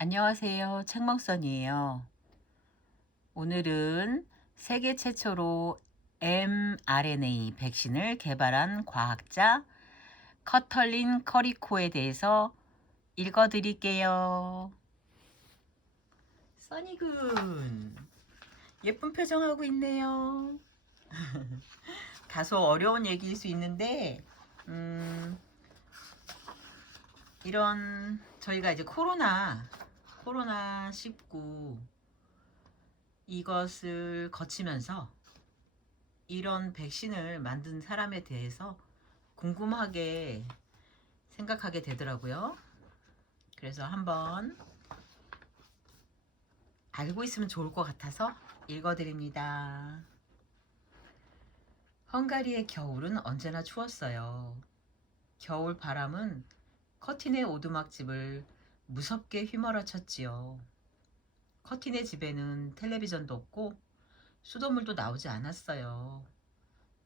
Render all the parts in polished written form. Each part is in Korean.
안녕하세요. 책먹선이에요. 오늘은 세계 최초로 mRNA 백신을 개발한 과학자 커털린 커리코에 대해서 읽어드릴게요. 써니군, 예쁜 표정하고 있네요. 다소 어려운 얘기일 수 있는데 이런 저희가 이제 코로나19 이것을 거치면서 이런 백신을 만든 사람에 대해서 궁금하게 생각하게 되더라고요. 그래서 한번 알고 있으면 좋을 것 같아서 읽어드립니다. 헝가리의 겨울은 언제나 추웠어요. 겨울 바람은 커틴의 오두막집을 무섭게 휘몰아쳤지요. 커틴의 집에는 텔레비전도 없고 수돗물도 나오지 않았어요.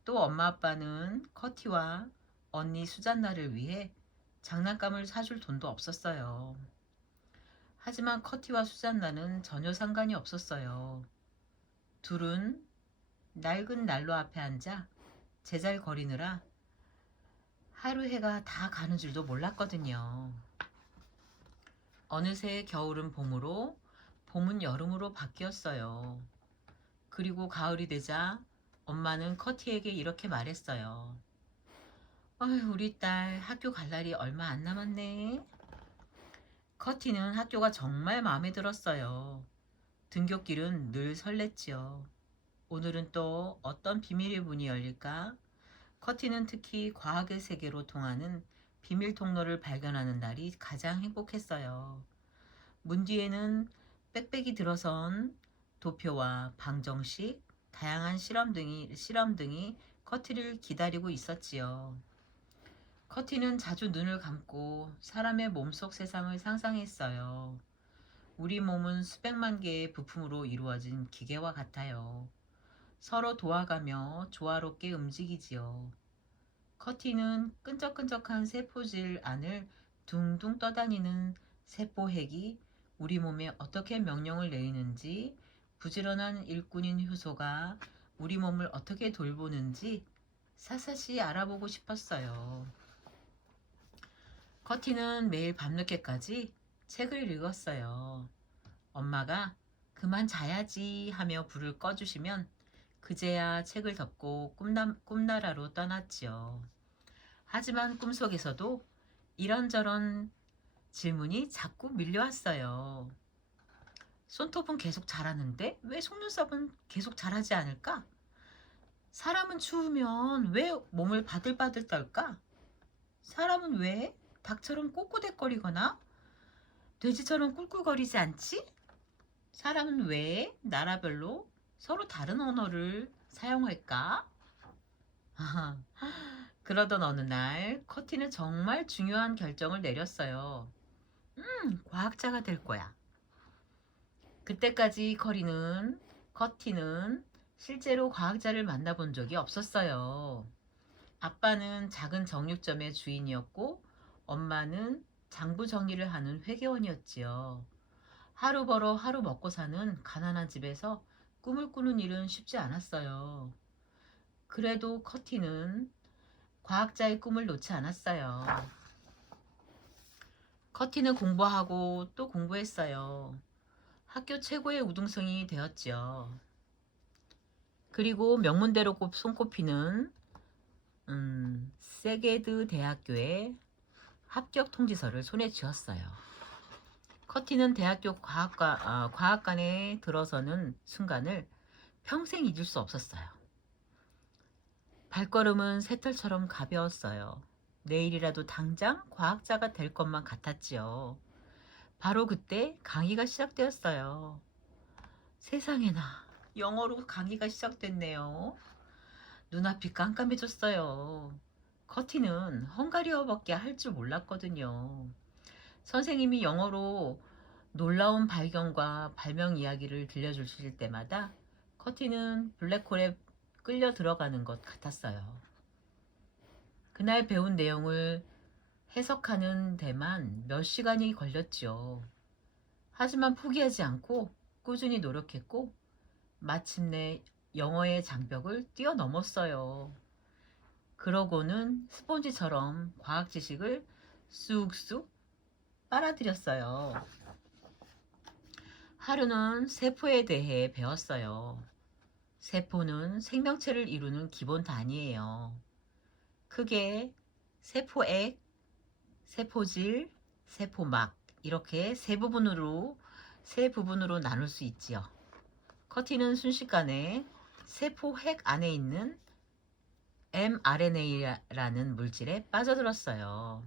또 엄마 아빠는 커티와 언니 수잔나를 위해 장난감을 사줄 돈도 없었어요. 하지만 커티와 수잔나는 전혀 상관이 없었어요. 둘은 낡은 난로 앞에 앉아 제잘거리느라 하루 해가 다 가는 줄도 몰랐거든요. 어느새 겨울은 봄으로, 봄은 여름으로 바뀌었어요. 그리고 가을이 되자 엄마는 커티에게 이렇게 말했어요. 어휴, 우리 딸 학교 갈 날이 얼마 안 남았네. 커티는 학교가 정말 마음에 들었어요. 등굣길은 늘 설렜지요. 오늘은 또 어떤 비밀의 문이 열릴까? 커티는 특히 과학의 세계로 통하는 비밀 통로를 발견하는 날이 가장 행복했어요. 문 뒤에는 빽빽이 들어선 도표와 방정식, 다양한 실험 등이 커티를 기다리고 있었지요. 커티는 자주 눈을 감고 사람의 몸속 세상을 상상했어요. 우리 몸은 수백만 개의 부품으로 이루어진 기계와 같아요. 서로 도와가며 조화롭게 움직이지요. 커티는 끈적끈적한 세포질 안을 둥둥 떠다니는 세포핵이 우리 몸에 어떻게 명령을 내리는지, 부지런한 일꾼인 효소가 우리 몸을 어떻게 돌보는지 사사시 알아보고 싶었어요. 커티는 매일 밤늦게까지 책을 읽었어요. 엄마가 그만 자야지 하며 불을 꺼주시면 그제야 책을 덮고 꿈나라로 떠났지요. 하지만 꿈속에서도 이런저런 질문이 자꾸 밀려왔어요. 손톱은 계속 자라는데 왜 속눈썹은 계속 자라지 않을까? 사람은 추우면 왜 몸을 바들바들 떨까? 사람은 왜 닭처럼 꼬꼬대거리거나 돼지처럼 꿀꿀거리지 않지? 사람은 왜 나라별로 서로 다른 언어를 사용할까? 그러던 어느 날 커티는 정말 중요한 결정을 내렸어요. 과학자가 될 거야. 그때까지 커티는 실제로 과학자를 만나본 적이 없었어요. 아빠는 작은 정육점의 주인이었고 엄마는 장부 정리를 하는 회계원이었지요. 하루 벌어 하루 먹고 사는 가난한 집에서 꿈을 꾸는 일은 쉽지 않았어요. 그래도 커티는 과학자의 꿈을 놓지 않았어요. 커티는 공부하고 또 공부했어요. 학교 최고의 우등생이 되었지요. 그리고 명문대로 손꼽히는 세게드 대학교에 합격 통지서를 손에 쥐었어요. 커티는 대학교 과학관에 들어서는 순간을 평생 잊을 수 없었어요. 발걸음은 새털처럼 가벼웠어요. 내일이라도 당장 과학자가 될 것만 같았지요. 바로 그때 강의가 시작되었어요. 세상에나, 영어로 강의가 시작됐네요. 눈앞이 깜깜해졌어요. 커티는 헝가리어밖에 할 줄 몰랐거든요. 선생님이 영어로 놀라운 발견과 발명 이야기를 들려주실 때마다 커티는 블랙홀에 끌려 들어가는 것 같았어요. 그날 배운 내용을 해석하는 데만 몇 시간이 걸렸지요. 하지만 포기하지 않고 꾸준히 노력했고 마침내 영어의 장벽을 뛰어넘었어요. 그러고는 스폰지처럼 과학 지식을 쑥쑥 빨아들였어요. 하루는 세포에 대해 배웠어요. 세포는 생명체를 이루는 기본 단위예요. 크게 세포액, 세포질, 세포막 이렇게 세 부분으로 나눌 수 있지요. 커티는 순식간에 세포핵 안에 있는 mRNA라는 물질에 빠져들었어요.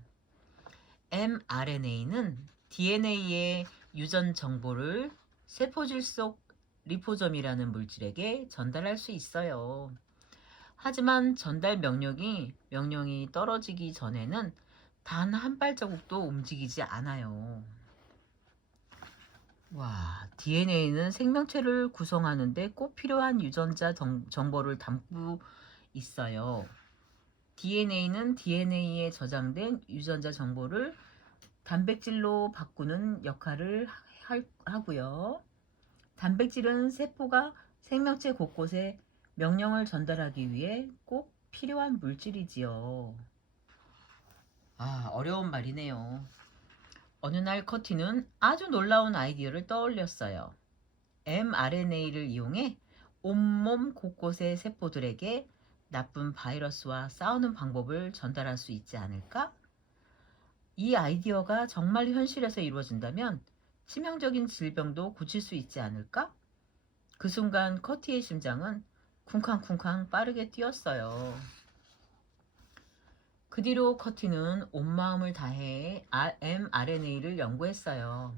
mRNA는 DNA의 유전 정보를 세포질 속 리포점이라는 물질에게 전달할 수 있어요. 하지만 전달 명령이 떨어지기 전에는 단 한 발자국도 움직이지 않아요. 와, DNA는 생명체를 구성하는데 꼭 필요한 유전자 정보를 담고 있어요. DNA는 DNA에 저장된 유전자 정보를 단백질로 바꾸는 역할을 하고요. 단백질은 세포가 생명체 곳곳에 명령을 전달하기 위해 꼭 필요한 물질이지요. 어려운 말이네요. 어느 날 커티는 아주 놀라운 아이디어를 떠올렸어요. mRNA를 이용해 온몸 곳곳의 세포들에게 나쁜 바이러스와 싸우는 방법을 전달할 수 있지 않을까? 이 아이디어가 정말 현실에서 이루어진다면 치명적인 질병도 고칠 수 있지 않을까? 그 순간 커티의 심장은 쿵쾅쿵쾅 빠르게 뛰었어요. 그 뒤로 커티는 온 마음을 다해 mRNA를 연구했어요.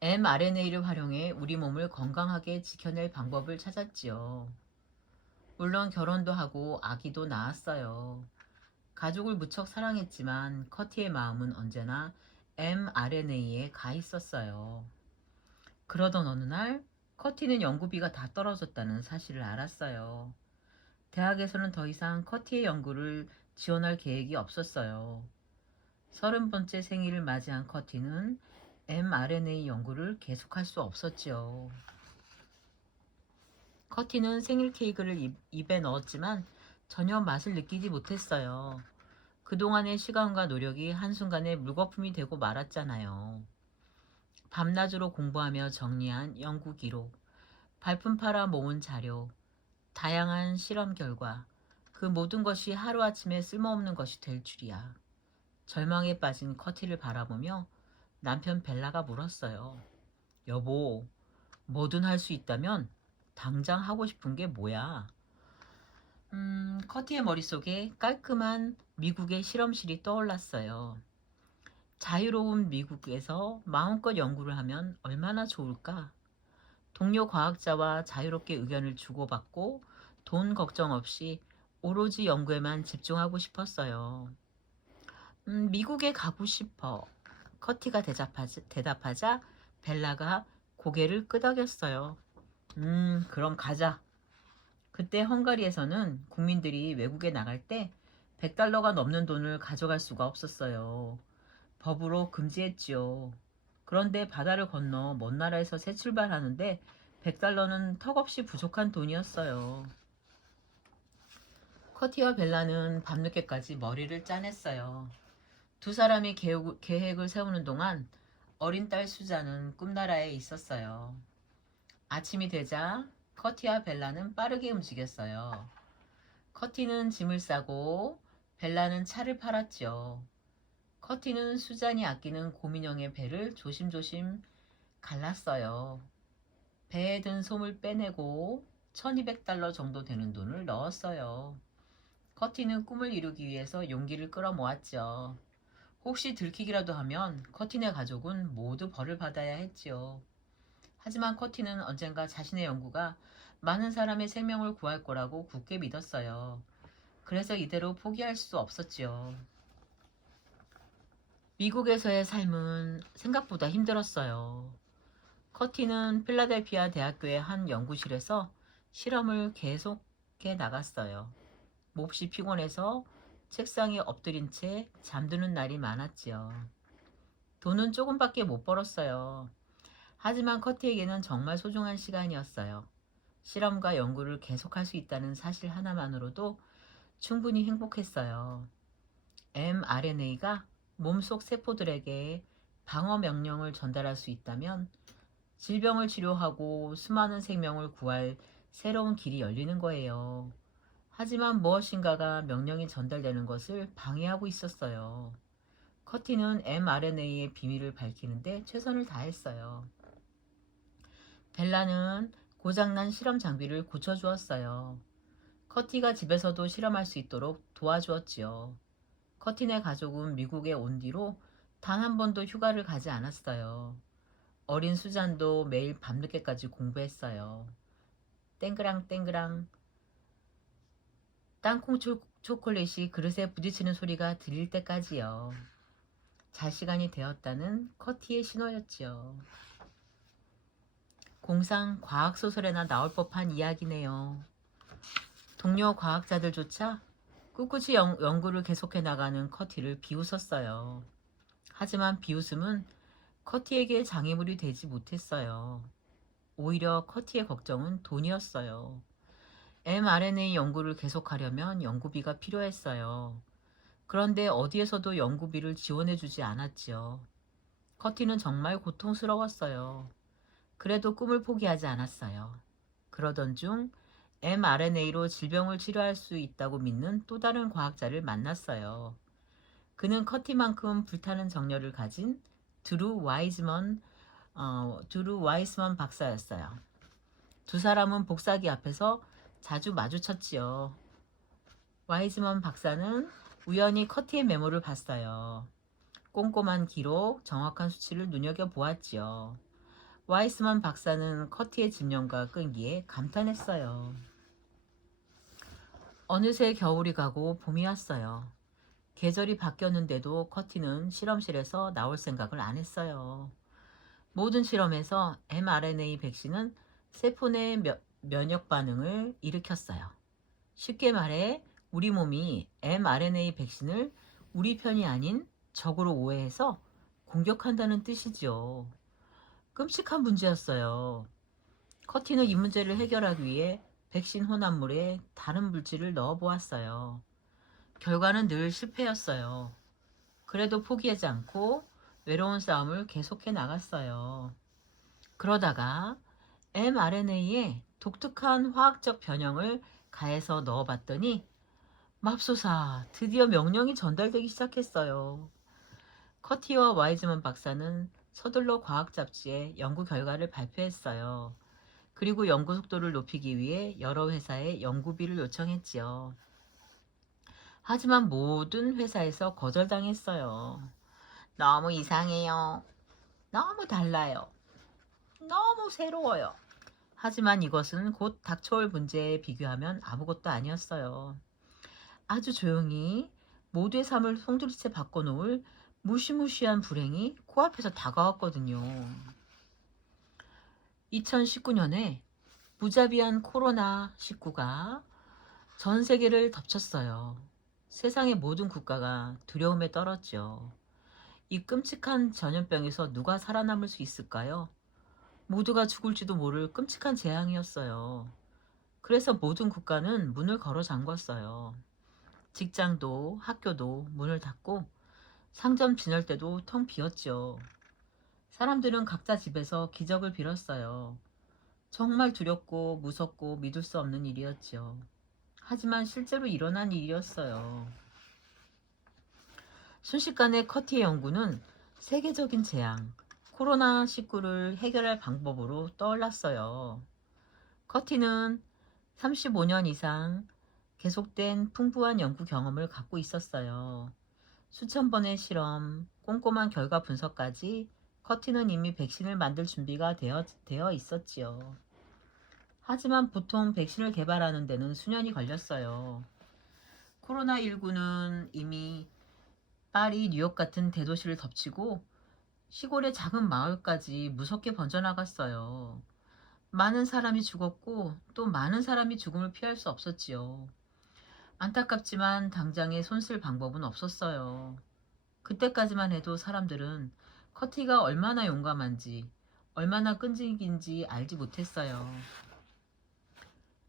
mRNA를 활용해 우리 몸을 건강하게 지켜낼 방법을 찾았지요. 물론 결혼도 하고 아기도 낳았어요. 가족을 무척 사랑했지만 커티의 마음은 언제나 mRNA에 가 있었어요. 그러던 어느 날 커티는 연구비가 다 떨어졌다는 사실을 알았어요. 대학에서는 더 이상 커티의 연구를 지원할 계획이 없었어요. 30번째 생일을 맞이한 커티는 mRNA 연구를 계속할 수 없었지요. 커티는 생일 케이크를 입에 넣었지만 전혀 맛을 느끼지 못했어요. 그동안의 시간과 노력이 한순간에 물거품이 되고 말았잖아요. 밤낮으로 공부하며 정리한 연구 기록, 발품 팔아 모은 자료, 다양한 실험 결과, 그 모든 것이 하루아침에 쓸모없는 것이 될 줄이야. 절망에 빠진 커티를 바라보며 남편 벨라가 물었어요. 여보, 뭐든 할 수 있다면 당장 하고 싶은 게 뭐야? 커티의 머릿속에 깔끔한 미국의 실험실이 떠올랐어요. 자유로운 미국에서 마음껏 연구를 하면 얼마나 좋을까? 동료 과학자와 자유롭게 의견을 주고받고 돈 걱정 없이 오로지 연구에만 집중하고 싶었어요. 미국에 가고 싶어. 커티가 대답하자 벨라가 고개를 끄덕였어요. 그럼 가자. 그때 헝가리에서는 국민들이 외국에 나갈 때 $100가 넘는 돈을 가져갈 수가 없었어요. 법으로 금지했지요. 그런데 바다를 건너 먼 나라에서 새 출발하는데 $100는 턱없이 부족한 돈이었어요. 커티와 벨라는 밤늦게까지 머리를 짜냈어요. 두 사람이 계획을 세우는 동안 어린 딸 수자는 꿈나라에 있었어요. 아침이 되자 커티와 벨라는 빠르게 움직였어요. 커티는 짐을 싸고 벨라는 차를 팔았죠. 커티는 수잔이 아끼는 곰인형의 배를 조심조심 갈랐어요. 배에 든 솜을 빼내고 $1200 정도 되는 돈을 넣었어요. 커티는 꿈을 이루기 위해서 용기를 끌어모았죠. 혹시 들키기라도 하면 커티네 가족은 모두 벌을 받아야 했지요. 하지만 커티는 언젠가 자신의 연구가 많은 사람의 생명을 구할 거라고 굳게 믿었어요. 그래서 이대로 포기할 수 없었지요. 미국에서의 삶은 생각보다 힘들었어요. 커티는 필라델피아 대학교의 한 연구실에서 실험을 계속해 나갔어요. 몹시 피곤해서 책상에 엎드린 채 잠드는 날이 많았지요. 돈은 조금밖에 못 벌었어요. 하지만 커티에게는 정말 소중한 시간이었어요. 실험과 연구를 계속할 수 있다는 사실 하나만으로도 충분히 행복했어요. mRNA가 몸속 세포들에게 방어 명령을 전달할 수 있다면 질병을 치료하고 수많은 생명을 구할 새로운 길이 열리는 거예요. 하지만 무엇인가가 명령이 전달되는 것을 방해하고 있었어요. 커티는 mRNA의 비밀을 밝히는데 최선을 다했어요. 벨라는 고장난 실험 장비를 고쳐주었어요. 커티가 집에서도 실험할 수 있도록 도와주었지요. 커티네 가족은 미국에 온 뒤로 단 한 번도 휴가를 가지 않았어요. 어린 수잔도 매일 밤늦게까지 공부했어요. 땡그랑 땡그랑 땅콩 초콜릿이 그릇에 부딪히는 소리가 들릴 때까지요. 잘 시간이 되었다는 커티의 신호였지요. 공상 과학소설에나 나올 법한 이야기네요. 동료 과학자들조차 꿋꿋이 연구를 계속해 나가는 커티를 비웃었어요. 하지만 비웃음은 커티에게 장애물이 되지 못했어요. 오히려 커티의 걱정은 돈이었어요. mRNA 연구를 계속하려면 연구비가 필요했어요. 그런데 어디에서도 연구비를 지원해주지 않았지요. 커티는 정말 고통스러웠어요. 그래도 꿈을 포기하지 않았어요. 그러던 중 mRNA로 질병을 치료할 수 있다고 믿는 또 다른 과학자를 만났어요. 그는 커티만큼 불타는 정열을 가진 드루 와이스먼 박사였어요. 두 사람은 복사기 앞에서 자주 마주쳤지요. 와이즈먼 박사는 우연히 커티의 메모를 봤어요. 꼼꼼한 기록, 정확한 수치를 눈여겨보았지요. 와이스먼 박사는 커티의 집념과 끈기에 감탄했어요. 어느새 겨울이 가고 봄이 왔어요. 계절이 바뀌었는데도 커티는 실험실에서 나올 생각을 안 했어요. 모든 실험에서 mRNA 백신은 세포 내 면역 반응을 일으켰어요. 쉽게 말해 우리 몸이 mRNA 백신을 우리 편이 아닌 적으로 오해해서 공격한다는 뜻이죠. 끔찍한 문제였어요. 커티는 이 문제를 해결하기 위해 백신 혼합물에 다른 물질을 넣어보았어요. 결과는 늘 실패였어요. 그래도 포기하지 않고 외로운 싸움을 계속해 나갔어요. 그러다가 mRNA에 독특한 화학적 변형을 가해서 넣어봤더니 맙소사 드디어 명령이 전달되기 시작했어요. 커티와 와이즈먼 박사는 서둘러 과학 잡지에 연구 결과를 발표했어요. 그리고 연구 속도를 높이기 위해 여러 회사에 연구비를 요청했지요. 하지만 모든 회사에서 거절당했어요. 너무 이상해요. 너무 달라요. 너무 새로워요. 하지만 이것은 곧 닥쳐올 문제에 비교하면 아무것도 아니었어요. 아주 조용히 모두의 삶을 송두리째 바꿔놓을 무시무시한 불행이 코앞에서 다가왔거든요. 2019년에 무자비한 코로나19가 전 세계를 덮쳤어요. 세상의 모든 국가가 두려움에 떨었죠. 이 끔찍한 전염병에서 누가 살아남을 수 있을까요? 모두가 죽을지도 모를 끔찍한 재앙이었어요. 그래서 모든 국가는 문을 걸어 잠궜어요. 직장도 학교도 문을 닫고 상점 진열대도 텅 비었죠. 사람들은 각자 집에서 기적을 빌었어요. 정말 두렵고 무섭고 믿을 수 없는 일이었죠. 하지만 실제로 일어난 일이었어요. 순식간에 커티의 연구는 세계적인 재앙, 코로나19를 해결할 방법으로 떠올랐어요. 커티는 35년 이상 계속된 풍부한 연구 경험을 갖고 있었어요. 수천 번의 실험, 꼼꼼한 결과 분석까지 커티는 이미 백신을 만들 준비가 되어 있었지요. 하지만 보통 백신을 개발하는 데는 수년이 걸렸어요. 코로나19는 이미 파리, 뉴욕 같은 대도시를 덮치고 시골의 작은 마을까지 무섭게 번져나갔어요. 많은 사람이 죽었고 또 많은 사람이 죽음을 피할 수 없었지요. 안타깝지만 당장에 손쓸 방법은 없었어요. 그때까지만 해도 사람들은 커티가 얼마나 용감한지, 얼마나 끈질긴지 알지 못했어요.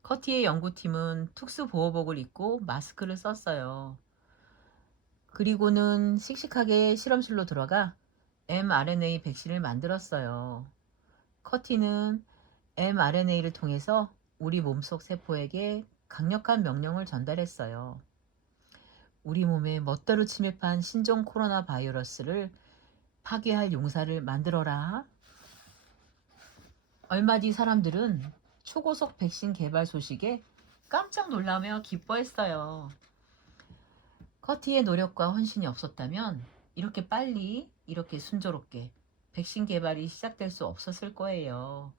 커티의 연구팀은 특수보호복을 입고 마스크를 썼어요. 그리고는 씩씩하게 실험실로 들어가 mRNA 백신을 만들었어요. 커티는 mRNA를 통해서 우리 몸속 세포에게 강력한 명령을 전달했어요. 우리 몸에 멋대로 침입한 신종 코로나 바이러스를 파괴할 용사를 만들어라. 얼마 뒤 사람들은 초고속 백신 개발 소식에 깜짝 놀라며 기뻐했어요. 커티의 노력과 헌신이 없었다면 이렇게 빨리, 이렇게 순조롭게 백신 개발이 시작될 수 없었을 거예요.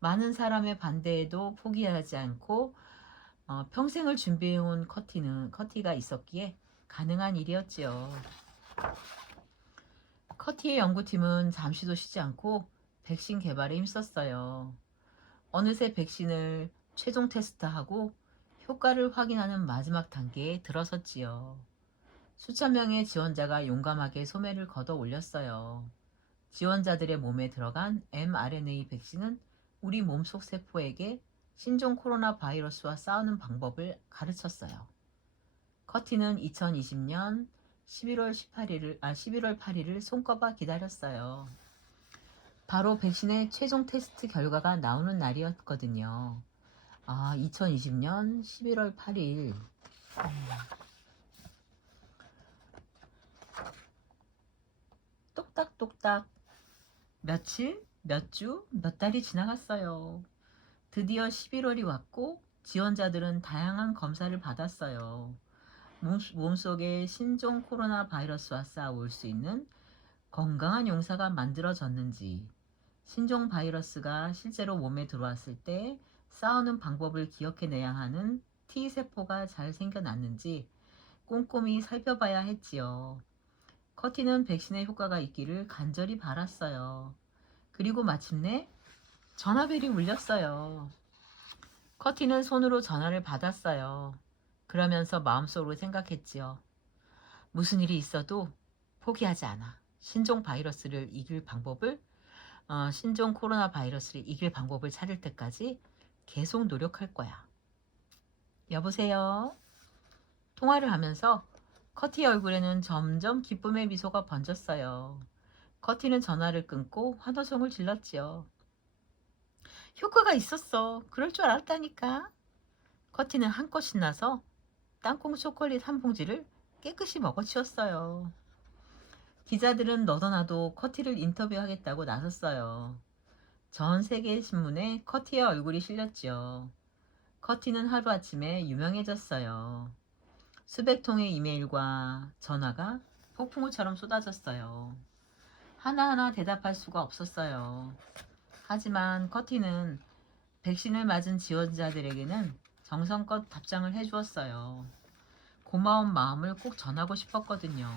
많은 사람의 반대에도 포기하지 않고 평생을 준비해온 커티가 있었기에 가능한 일이었지요. 커티의 연구팀은 잠시도 쉬지 않고 백신 개발에 힘썼어요. 어느새 백신을 최종 테스트하고 효과를 확인하는 마지막 단계에 들어섰지요. 수천 명의 지원자가 용감하게 소매를 걷어 올렸어요. 지원자들의 몸에 들어간 mRNA 백신은 우리 몸속 세포에게 신종 코로나 바이러스와 싸우는 방법을 가르쳤어요. 커티는 2020년 11월 8일을 손꼽아 기다렸어요. 바로 백신의 최종 테스트 결과가 나오는 날이었거든요. 2020년 11월 8일. 똑딱똑딱 며칠, 몇 주, 몇 달이 지나갔어요. 드디어 11월이 왔고 지원자들은 다양한 검사를 받았어요. 몸속에 신종 코로나 바이러스와 싸울 수 있는 건강한 용사가 만들어졌는지, 신종 바이러스가 실제로 몸에 들어왔을 때 싸우는 방법을 기억해내야 하는 T세포가 잘 생겨났는지 꼼꼼히 살펴봐야 했지요. 커티는 백신의 효과가 있기를 간절히 바랐어요. 그리고 마침내 전화벨이 울렸어요. 커티는 손으로 전화를 받았어요. 그러면서 마음속으로 생각했지요. 무슨 일이 있어도 포기하지 않아. 신종 코로나 바이러스를 이길 방법을 찾을 때까지 계속 노력할 거야. 여보세요? 통화를 하면서 커티의 얼굴에는 점점 기쁨의 미소가 번졌어요. 커티는 전화를 끊고 환호성을 질렀지요. 효과가 있었어. 그럴 줄 알았다니까. 커티는 한껏 신나서 땅콩 초콜릿 한 봉지를 깨끗이 먹어치웠어요. 기자들은 너도 나도 커티를 인터뷰하겠다고 나섰어요. 전 세계 신문에 커티의 얼굴이 실렸지요. 커티는 하루아침에 유명해졌어요. 수백 통의 이메일과 전화가 폭풍우처럼 쏟아졌어요. 하나하나 대답할 수가 없었어요. 하지만 커티는 백신을 맞은 지원자들에게는 정성껏 답장을 해주었어요. 고마운 마음을 꼭 전하고 싶었거든요.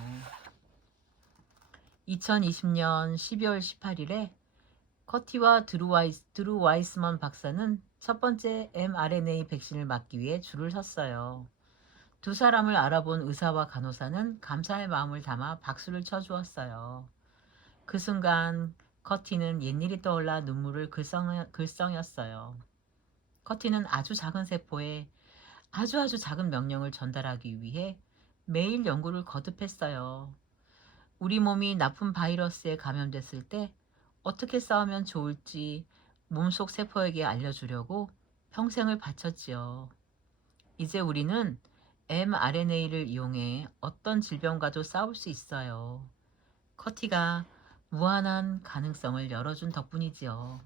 2020년 12월 18일에 커티와 드루 와이스먼 박사는 첫 번째 mRNA 백신을 맞기 위해 줄을 섰어요. 두 사람을 알아본 의사와 간호사는 감사의 마음을 담아 박수를 쳐주었어요. 그 순간 커티는 옛일이 떠올라 눈물을 글썽였어요. 커티는 아주 작은 세포에 아주 작은 명령을 전달하기 위해 매일 연구를 거듭했어요. 우리 몸이 나쁜 바이러스에 감염됐을 때 어떻게 싸우면 좋을지 몸속 세포에게 알려주려고 평생을 바쳤지요. 이제 우리는 mRNA를 이용해 어떤 질병과도 싸울 수 있어요. 커티가 무한한 가능성을 열어준 덕분이지요.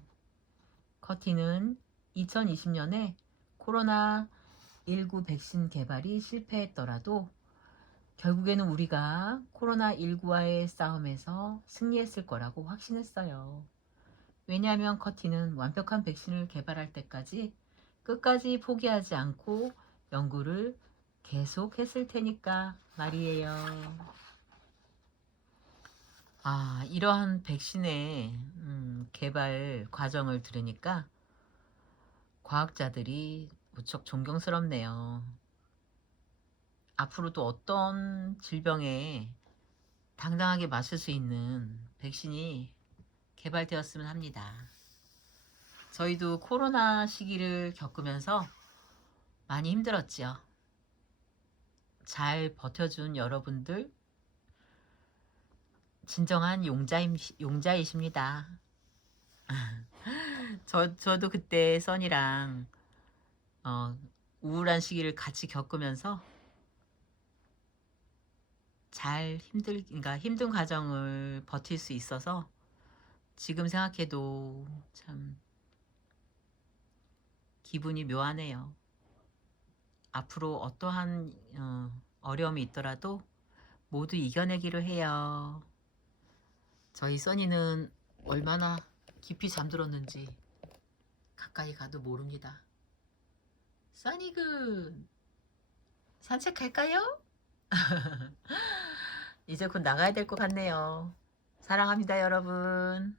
커티는 2020년에 코로나19 백신 개발이 실패했더라도 결국에는 우리가 코로나19와의 싸움에서 승리했을 거라고 확신했어요. 왜냐하면 커티는 완벽한 백신을 개발할 때까지 끝까지 포기하지 않고 연구를 계속했을 테니까 말이에요. 이러한 백신의 개발 과정을 들으니까 과학자들이 무척 존경스럽네요. 앞으로도 어떤 질병에 당당하게 맞을 수 있는 백신이 개발되었으면 합니다. 저희도 코로나 시기를 겪으면서 많이 힘들었지요. 잘 버텨준 여러분들 진정한 용자이십니다. 저도 그때 써니랑 우울한 시기를 같이 겪으면서 그러니까 힘든 과정을 버틸 수 있어서 지금 생각해도 참 기분이 묘하네요. 앞으로 어떠한 어려움이 있더라도 모두 이겨내기로 해요. 저희 써니는 얼마나 깊이 잠들었는지 가까이 가도 모릅니다. 써니군, 산책할까요? 이제 곧 나가야 될 것 같네요. 사랑합니다, 여러분.